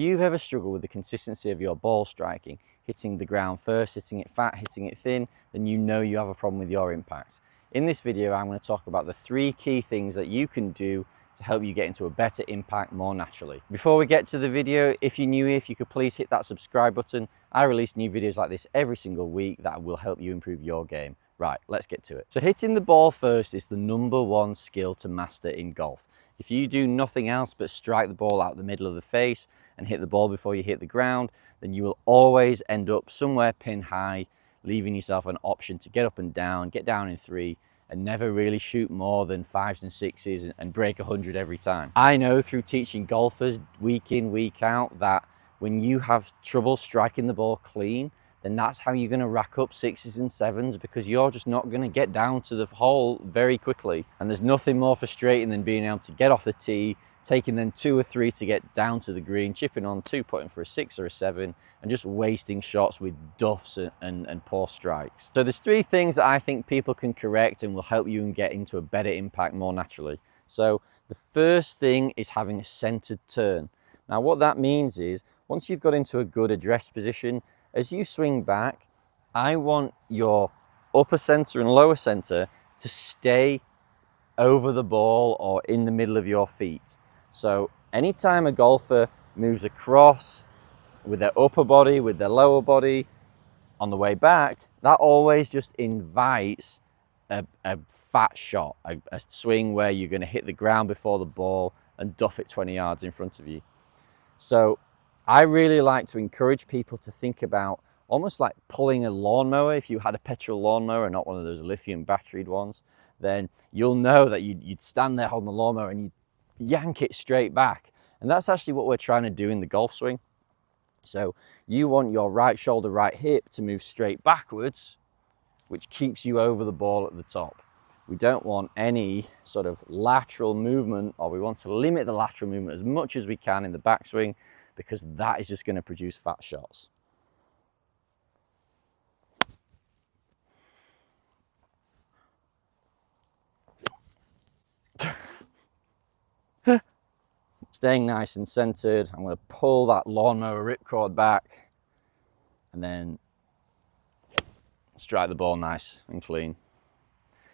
you've ever struggled with the consistency of your ball striking, hitting the ground first, hitting it fat, hitting it thin, then you know you have a problem with your impact. In this video, I'm going to talk about the 3 key things that you can do to help you get into a better impact more naturally. Before we get to the video, if you're new here, if you could please hit that subscribe button. I release new videos like this every single week that will help you improve your game. Right, let's get to it. So hitting the ball first is the #1 skill to master in golf. If you do nothing else but strike the ball out the middle of the face and hit the ball before you hit the ground, then you will always end up somewhere pin high, leaving yourself an option to get up and down, get down in 3, and never really shoot more than 5s and 6s and break 100 every time. I know through teaching golfers week in, week out, that when you have trouble striking the ball clean, then that's how you're going to rack up 6s and 7s, because you're just not going to get down to the hole very quickly. And there's nothing more frustrating than being able to get off the tee, taking then 2 or 3 to get down to the green, chipping on 2, putting for a 6 or a 7, and just wasting shots with duffs and poor strikes. So there's 3 things that I think people can correct and will help you get into a better impact more naturally. So the first thing is having a centered turn. Now what that means is, once you've got into a good address position, as you swing back, I want your upper center and lower center to stay over the ball or in the middle of your feet. So anytime a golfer moves across with their upper body, with their lower body on the way back, that always just invites a fat shot, a swing where you're going to hit the ground before the ball and duff it 20 yards in front of you. So I really like to encourage people to think about almost like pulling a lawnmower. If you had a petrol lawnmower and not one of those lithium batteried ones, then you'll know that you'd stand there holding the lawnmower and you'd yank it straight back. And that's actually what we're trying to do in the golf swing. So you want your right shoulder, right hip to move straight backwards, which keeps you over the ball at the top. We don't want any sort of lateral movement, or we want to limit the lateral movement as much as we can in the backswing, because that is just going to produce fat shots. Staying nice and centered, I'm going to pull that lawnmower ripcord back and then strike the ball nice and clean.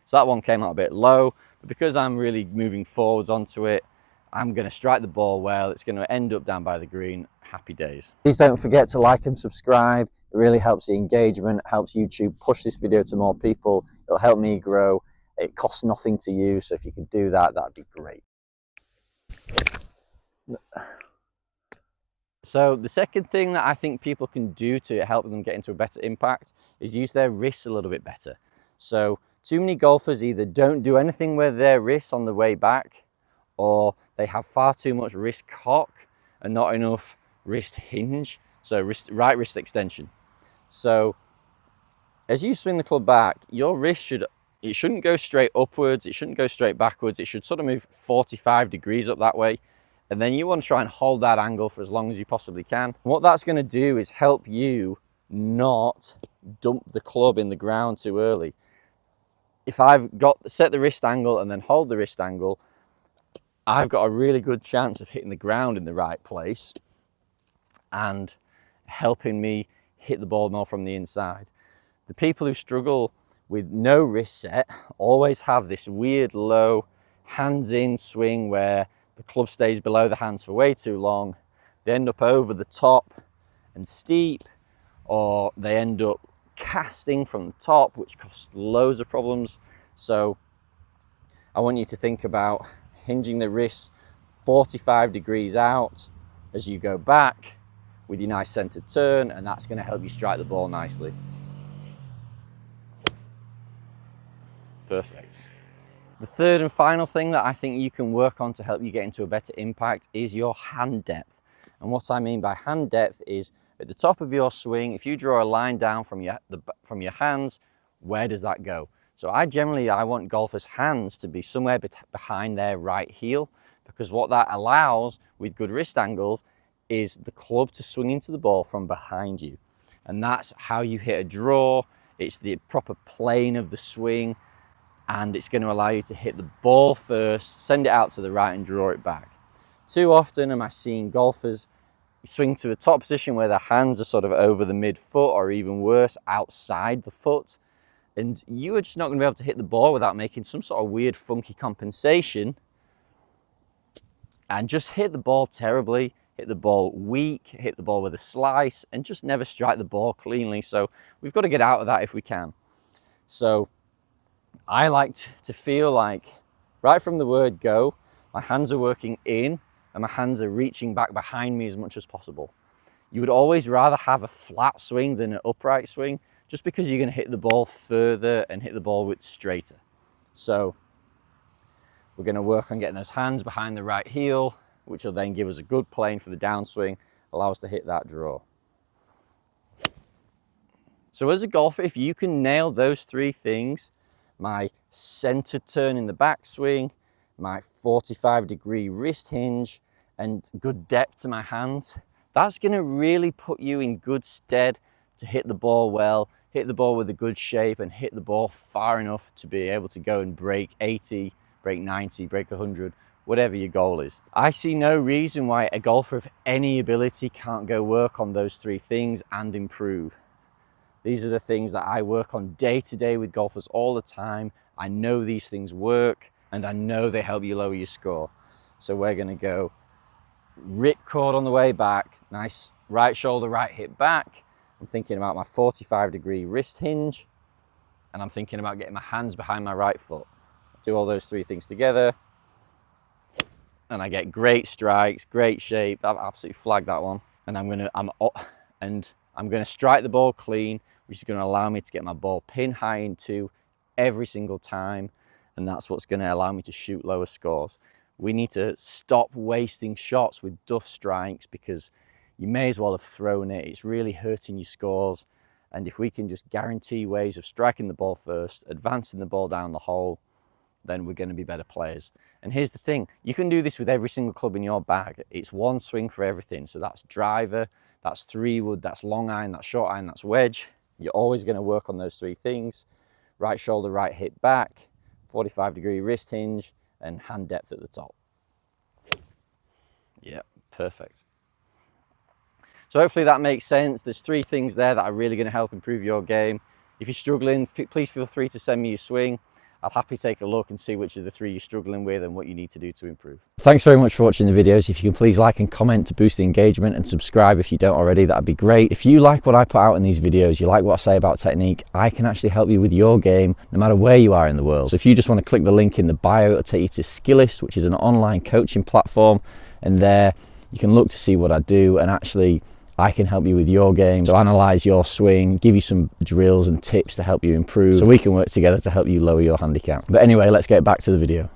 So that one came out a bit low, but because I'm really moving forwards onto it, I'm going to strike the ball well. It's going to end up down by the green. Happy days. Please don't forget to like and subscribe. It really helps the engagement, helps YouTube push this video to more people. It'll help me grow. It costs nothing to you, so if you could do that, that'd be great. So the second thing that I think people can do to help them get into a better impact is use their wrists a little bit better. So too many golfers either don't do anything with their wrists on the way back, or they have far too much wrist cock and not enough wrist hinge, so right wrist extension. So as you swing the club back, your wrist shouldn't go straight upwards, it shouldn't go straight backwards, it should sort of move 45 degrees up that way. And then you want to try and hold that angle for as long as you possibly can. What that's going to do is help you not dump the club in the ground too early. If I've set the wrist angle and then hold the wrist angle, I've got a really good chance of hitting the ground in the right place and helping me hit the ball more from the inside. The people who struggle with no wrist set always have this weird low hands in swing where the club stays below the hands for way too long. They end up over the top and steep, or they end up casting from the top, which causes loads of problems. So I want you to think about hinging the wrists 45 degrees out as you go back with your nice centered turn, and that's going to help you strike the ball nicely. Perfect. The third and final thing that I think you can work on to help you get into a better impact is your hand depth. And what I mean by hand depth is, at the top of your swing, if you draw a line down from your hands, where does that go? So I want golfers' hands to be somewhere behind their right heel, because what that allows with good wrist angles is the club to swing into the ball from behind you. And that's how you hit a draw. It's the proper plane of the swing, and it's going to allow you to hit the ball first, send it out to the right and draw it back. Too often am I seeing golfers swing to a top position where the hands are sort of over the midfoot, or even worse, outside the foot. And you are just not going to be able to hit the ball without making some sort of weird, funky compensation. And just hit the ball terribly, hit the ball weak, hit the ball with a slice, and just never strike the ball cleanly. So we've got to get out of that if we can. So I like to feel like right from the word go, my hands are working in and my hands are reaching back behind me as much as possible. You would always rather have a flat swing than an upright swing, just because you're going to hit the ball further and hit the ball with straighter. So we're going to work on getting those hands behind the right heel, which will then give us a good plane for the downswing, allow us to hit that draw. So as a golfer, if you can nail those three things, my centered turn in the backswing, my 45-degree wrist hinge, and good depth to my hands, that's going to really put you in good stead to hit the ball well, hit the ball with a good shape, and hit the ball far enough to be able to go and break 80, break 90, break 100, whatever your goal is. I see no reason why a golfer of any ability can't go work on those three things and improve. These are the things that I work on day to day with golfers all the time. I know these things work, and I know they help you lower your score. So we're going to go rip cord on the way back, nice right shoulder, right hip back. I'm thinking about my 45-degree wrist hinge, and I'm thinking about getting my hands behind my right foot. Do all those three things together, and I get great strikes, great shape. I've absolutely flagged that one. And I'm gonna strike the ball clean, which is going to allow me to get my ball pin high into every single time, and that's what's going to allow me to shoot lower scores. We need to stop wasting shots with duff strikes, because you may as well have thrown it. It's really hurting your scores. And if we can just guarantee ways of striking the ball first, advancing the ball down the hole, then we're going to be better players. And here's the thing, you can do this with every single club in your bag. It's one swing for everything. So that's driver, that's 3-wood, that's long iron, that's short iron, that's wedge. You're always going to work on those three things: right shoulder, right hip back, 45-degree wrist hinge, and hand depth at the top. Yeah, perfect. So hopefully that makes sense. There's three things there that are really going to help improve your game. If you're struggling, please feel free to send me your swing. I'll happily take a look and see which of the three you're struggling with and what you need to do to improve. Thanks very much for watching the videos. If you can please like and comment to boost the engagement, and subscribe if you don't already, that'd be great. If you like what I put out in these videos, you like what I say about technique, I can actually help you with your game no matter where you are in the world. So if you just want to click the link in the bio, it'll take you to Skillist, which is an online coaching platform, and there you can look to see what I do, and actually I can help you with your game. So analyze your swing, give you some drills and tips to help you improve, so we can work together to help you lower your handicap. But anyway, let's get back to the video.